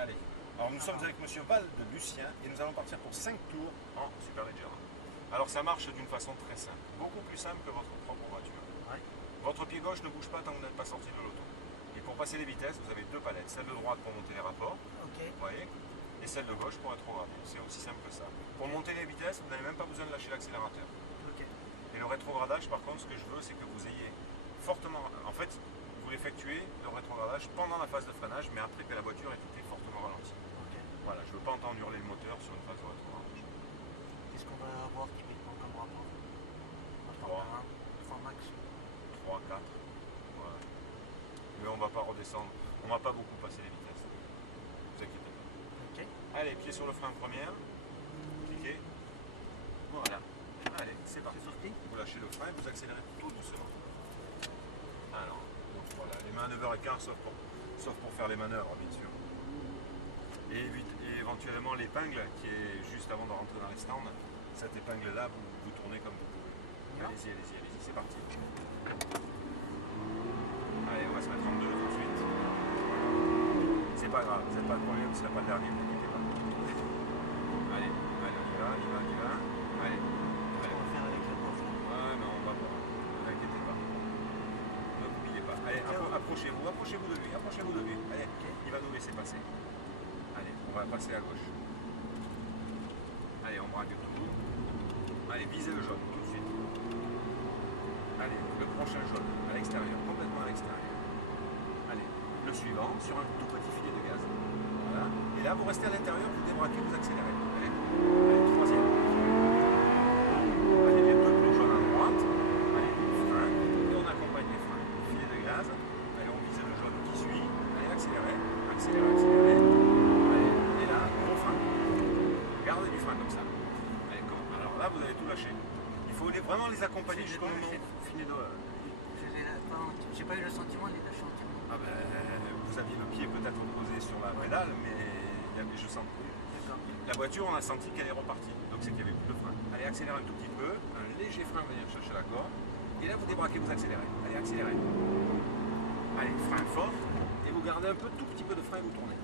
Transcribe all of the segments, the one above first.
Allez. Alors nous sommes avec Monsieur Val de Lucien et nous allons partir pour 5 tours en Superleggera. Alors ça marche d'une façon très simple, beaucoup plus simple que votre propre voiture. Ouais. Votre pied gauche ne bouge pas tant que vous n'êtes pas sorti de l'auto. Et pour passer les vitesses, vous avez deux palettes, celle de droite pour monter les rapports, Ok. vous voyez, et celle de gauche pour rétrograder. C'est aussi simple que ça. Pour monter les vitesses, vous n'avez même pas besoin de lâcher l'accélérateur. Ok. Et le rétrogradage, par contre, ce que je veux, c'est que vous ayez fortement... En fait, vous effectuez le rétrogradage pendant la phase de freinage, mais après que la voiture ait été fortement ralentie. Ok. Voilà, je ne veux pas entendre hurler le moteur sur une phase de rétrogradage. Qu'est-ce qu'on va avoir typiquement comme rapport? 3 max. 3, 4. Voilà. Mais on ne va pas redescendre. On ne va pas beaucoup passer les vitesses. Ne vous inquiétez pas. Ok. Allez, pied sur le frein première. Cliquez. Voilà. Allez, c'est parti. C'est sorti. Vous lâchez le frein et vous accélérez tout doucement. Alors, donc voilà, les mains à 9h15 sauf pour faire les manœuvres, bien sûr. Et éventuellement l'épingle qui est juste avant de rentrer dans les stands. Cette épingle-là, vous tournez comme vous pouvez. Allez-y, allez-y, allez-y, c'est parti. Allez, on va se mettre en deux tout de suite. C'est pas grave, vous n'êtes pas le premier, vous ne serez pas le dernier, ne vous inquiétez pas. Allez, allez, on y va, on y va, on y va. Allez, allez. On va faire avec le profil. Ouais, mais on va pas. Ne vous inquiétez pas. Ne vous oubliez pas. Allez, approchez-vous, approchez-vous de lui, approchez-vous de lui. Allez, il va nous laisser passer. Allez, on va passer à gauche. Allez, on braque tout. Allez, visez le jaune tout de suite. Allez, le prochain jaune à l'extérieur, complètement à l'extérieur. Allez, le suivant sur un tout petit filet de gaz. Voilà. Et là, vous restez à l'intérieur, vous débraquez, vous accélérez. Allez, allez, troisième. Allez, les deux plots jaunes à droite. Allez, frein. Et on accompagne les freins. Filet de gaz. Allez, on vise le jaune qui suit. Allez, accélérez. Accélérez, accélérez. Allez, et là, gros frein. Gardez du frein comme ça. Allez, alors là, vous avez tout lâché. Il faut vraiment les accompagner jusqu'au moment fini de... J'ai pas eu le sentiment de les lâcher entièrement. Ah ben, vous aviez le pied peut-être posé sur la pédale, mais je sens. D'accord. La voiture, on a senti qu'elle est repartie. Donc c'est qu'il n'y avait plus de frein. Allez, accélérez un tout petit peu. Un léger frein, venir chercher la corde. Et là, vous débraquez, vous accélérez. Allez, accélérez. Allez, frein fort. Et vous gardez un peu, tout petit peu de frein et vous tournez.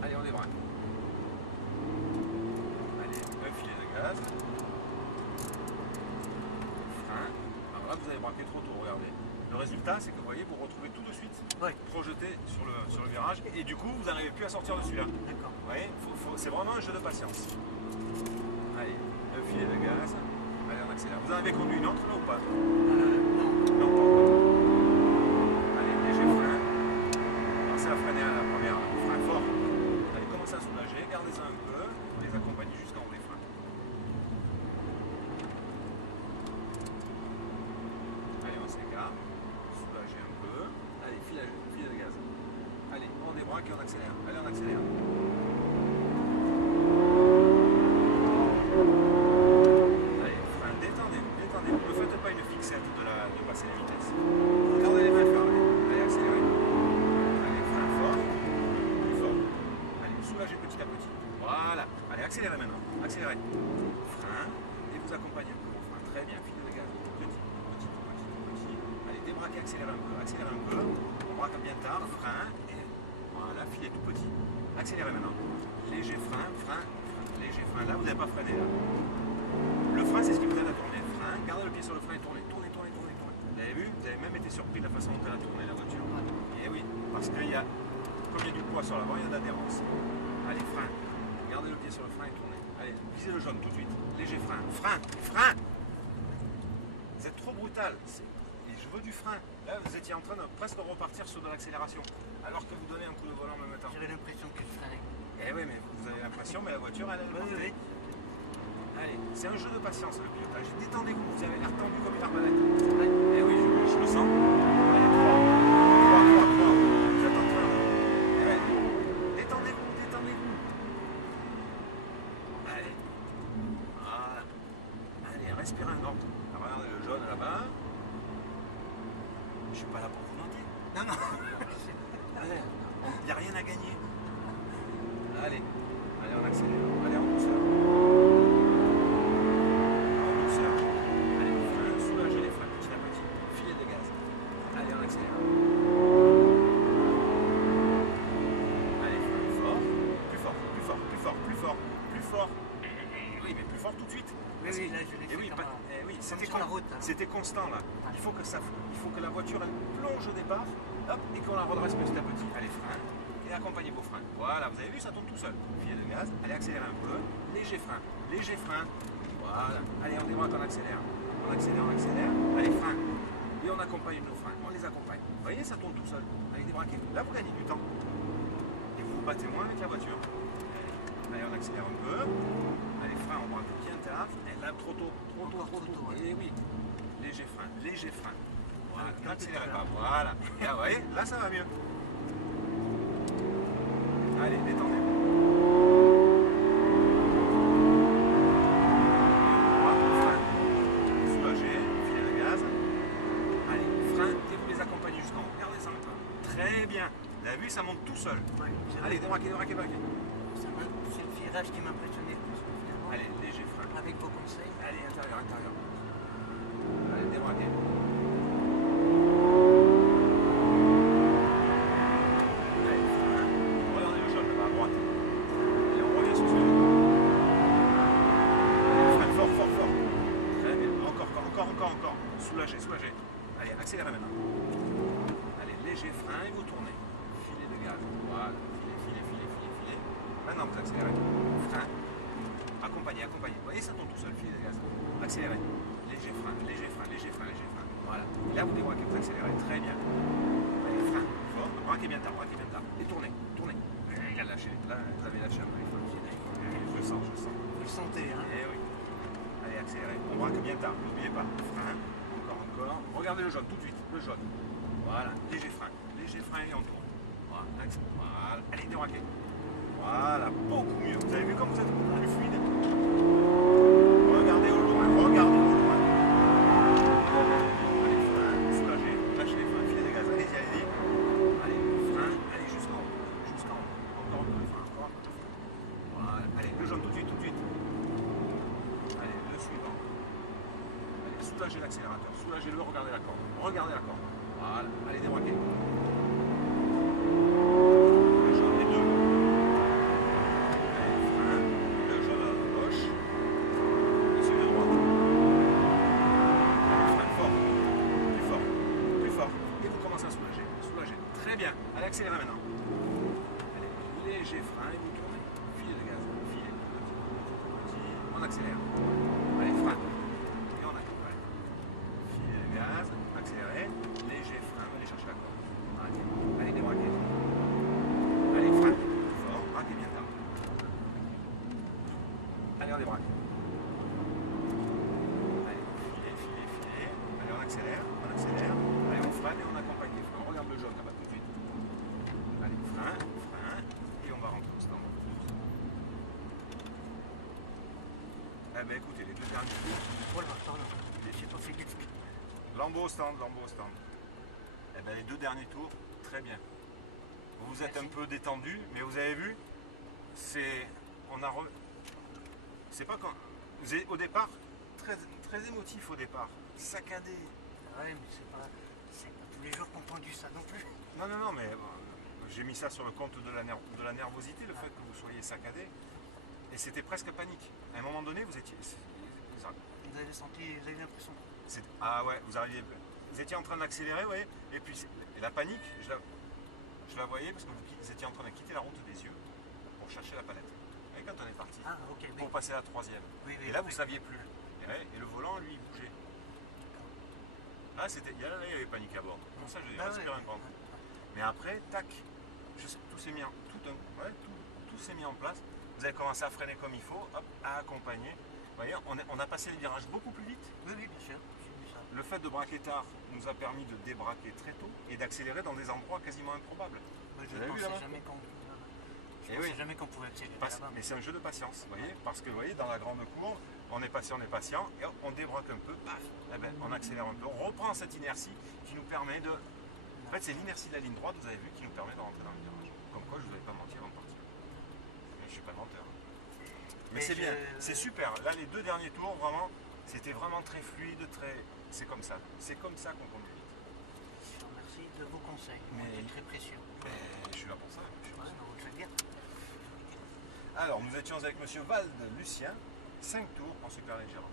Allez, on débraque. Allez, un filet de gaz. Frein. Alors là, vous avez braqué trop tôt, regardez. Le résultat, c'est que vous voyez, vous retrouvez tout de suite projeté sur le virage. Et du coup, vous n'arrivez plus à sortir de celui-là. D'accord. Vous voyez, c'est vraiment un jeu de patience. Allez, un filet de gaz. Allez, on accélère. Vous en avez conduit une autre là ou pas? Non. Non, pas encore. Allez, léger frein. Pensez à freiner à la première. Frein fort. Allez, commencez à soulager. Gardez-en un peu. Vous les accompagnez jusqu'en haut des freins. Allez, on s'écarte. Soulagez un peu. Allez, filet de gaz. Allez, on débraque et on accélère. Allez, on accélère. Allez, frein, détendez-vous, détendez-vous. Ne faites pas une fixette de passer les vitesses. Gardez les mains fermées. Allez, accélérez. Allez, frein fort. Plus fort. Allez, soulagez petit à petit. Voilà. Allez, accélérez maintenant. Accélérez. Frein. Et vous accompagnez un peu au frein. Très bien, filet de gaz. Petit. Allez, débraquez, accélérez un peu. Accélérez un peu. On braque bien tard. Frein. Et voilà, filet tout petit. Accélérez maintenant. Léger frein, léger frein. Là, vous n'avez pas freiné. Là. Le frein, c'est ce qui vous aide à tourner. Frein, gardez le pied sur le frein et tournez. Vous avez vu? Vous avez même été surpris de la façon dont elle a tourné la voiture. Et oui, parce qu'il y a, comme il y a du poids sur l'avant, il y a de l'adhérence. Allez, frein. Gardez le pied sur le frein et tournez. Allez, visez le jaune tout de suite. Léger frein. Frein. Vous êtes trop brutal. Et je veux du frein. Là, vous étiez en train de presque repartir sur de l'accélération. Alors que vous donnez un coup de volant en même temps. J'avais l'impression que je freinais. Eh oui, mais vous avez l'impression, mais la voiture, elle Oui. Allez, c'est un jeu de patience, le pilotage. Détendez-vous, vous avez l'air tendu comme une arbalète. Ouais. Eh oui, je le sens. Allez, 3. J'attends 3. Eh ouais. Détendez-vous. Allez. Voilà. Allez, respirez un ordre. Regardez le jaune là-bas. Je suis pas là pour vous mentir. Non. Allez, il n'y a rien à gagner. Allez, on accélère. Allez, en douceur. Allez, frein, soulagez les freins petit à petit. Filet de gaz. Allez, on accélère. Allez, frein Oui, mais plus fort tout de suite. Oui, oui, là, je l'ai fait comme, Oui, comme sur la route. Hein. c'était constant là. Il faut que la voiture elle plonge au départ, hop, et qu'on la redresse petit à petit. Allez, frein, et accompagnez vos freins. Voilà, vous avez vu, ça tourne tout seul. Filet de gaz, allez, accélérez un peu. Léger frein, léger frein. Voilà. Allez, on démarre, on accélère. On accélère, on accélère. Allez, frein. Et on accompagne nos freins, on les accompagne. Vous voyez, ça tourne tout seul. Allez, débraquez. Là, vous gagnez du temps. Et vous vous battez moins avec la voiture. Allez, on accélère un peu. Allez, frein, on braque bien tard. Et là, trop tôt, trop tôt, trop tôt. Et oui, léger frein, léger frein. Voilà, n'accélérez pas. Voilà. Là, vous voyez, là, ça va mieux. Allez, détendez-vous. Soulagez, filet de gaz. Allez, frein, et vous les accompagnez jusqu'en haut. Regardez ça un peu. Très bien. Vous avez vu, ça monte tout seul. Ouais, Allez, débraquez, débraquez, débraquez. C'est le virage qui m'impressionnait le plus. Finalement. Allez, léger frein. Avec vos conseils. Allez, intérieur, intérieur. Allez, débraquez. Allez, frein. Regardez le jaune là-bas à droite. Et on revient sur celui-là. Allez, frein fort, fort, fort. Très bien. Encore. Soulagez, soulagez. Allez, accélérez maintenant. Allez, léger frein et vous tournez. Filet de gaz. Voilà. Filet. Maintenant, vous accélérez. Frein. Accompagnez. Vous voyez, ça tourne tout seul, filet de gaz. Accélérez. Léger frein. Voilà. Et là, vous débraquez, vous accélérez. Très bien. Allez, frein. Fort. Braquez bien tard. Et tournez. Il a lâché. Là, vous avez lâché un peu. Je le sens. Vous le sentez, hein? Eh oui. Allez, accélérez. On braque bien tard. N'oubliez pas. Frein. Encore. Regardez le jaune, tout de suite. Le jaune. Voilà. Léger frein et on tourne. Voilà. Allez, débraquez. Voilà, beaucoup mieux. Vous avez vu comme vous êtes beaucoup plus fluide? Regardez au loin. Allez, frein, soulagez, lâchez les freins, filet de gaz, allez-y. Allez, frein, allez jusqu'en haut. Encore un peu de frein, encore. Voilà, allez, le jaune tout de suite. Allez, le suivant. Allez, soulagez l'accélérateur, soulagez-le, regardez la corde. Voilà, allez, débraquez. Très bien, allez accélérez maintenant. Allez, léger frein et vous tournez. Filet de gaz, petit. On accélère. Allez, frein. Et on accompagne. Filet de gaz, accélérez. Léger frein, allez chercher la corde. Allez, débraquez. Allez, frein. Fort, braquez bien tard. Allez, on débraque. Allez, filet. Allez, on accélère. Allez, on freine et on accompagne les freins. On regarde le jaune là-bas tout de suite. Allez, frein, et on va rentrer au stand. Eh ben écoutez, les deux derniers tours. Voilà, pardon. J'ai pas fait gaffe. Lambeau au stand. Eh ben les deux derniers tours, très bien. Vous êtes un peu détendu, mais vous avez vu, c'est pas quand. Vous êtes au départ très émotif au départ, saccadé. Ouais, mais c'est pas tous les jours qu'on pendu ça non plus. Non, mais j'ai mis ça sur le compte de la nervosité, le fait que vous soyez saccadé. Et c'était presque panique. À un moment donné, vous étiez. Vous avez l'impression. Ah ouais, vous étiez en train d'accélérer, ouais. Et puis la panique, je la voyais parce que vous étiez en train de quitter la route des yeux pour chercher la palette. Et quand on est parti, pour passer à la troisième. Et là, vous ne saviez plus. Et le volant, lui, il bougeait. Ah, il y avait panique à bord. Pour ça, j'ai respiré un grand coup. Mais après, tac, tout s'est mis en place. Vous avez commencé à freiner comme il faut, hop, à accompagner. Vous voyez, on a passé les virages beaucoup plus vite. Oui, bien sûr. Le fait de braquer tard nous a permis de débraquer très tôt et d'accélérer dans des endroits quasiment improbables. Je ne pensais jamais qu'on pouvait accélérer là-bas. Mais c'est un jeu de patience, vous voyez, parce que vous voyez, dans la grande courbe, on est patient, et on débraque un peu, paf, on accélère un peu, on reprend cette inertie qui nous permet de... En fait, c'est l'inertie de la ligne droite, vous avez vu, qui nous permet de rentrer dans le virage. Comme quoi, je ne vous avais pas menti avant de partir. Mais je ne suis pas menteur. Mais c'est bien, c'est super. Là, les deux derniers tours, vraiment, c'était vraiment très fluide, c'est comme ça qu'on conduit vite. Je vous remercie de vos conseils, c'est très précieux. Je suis là pour ça. Vous le faites bien. Alors, nous étions avec monsieur Valde Lucien, 5 tours, on se gare légèrement.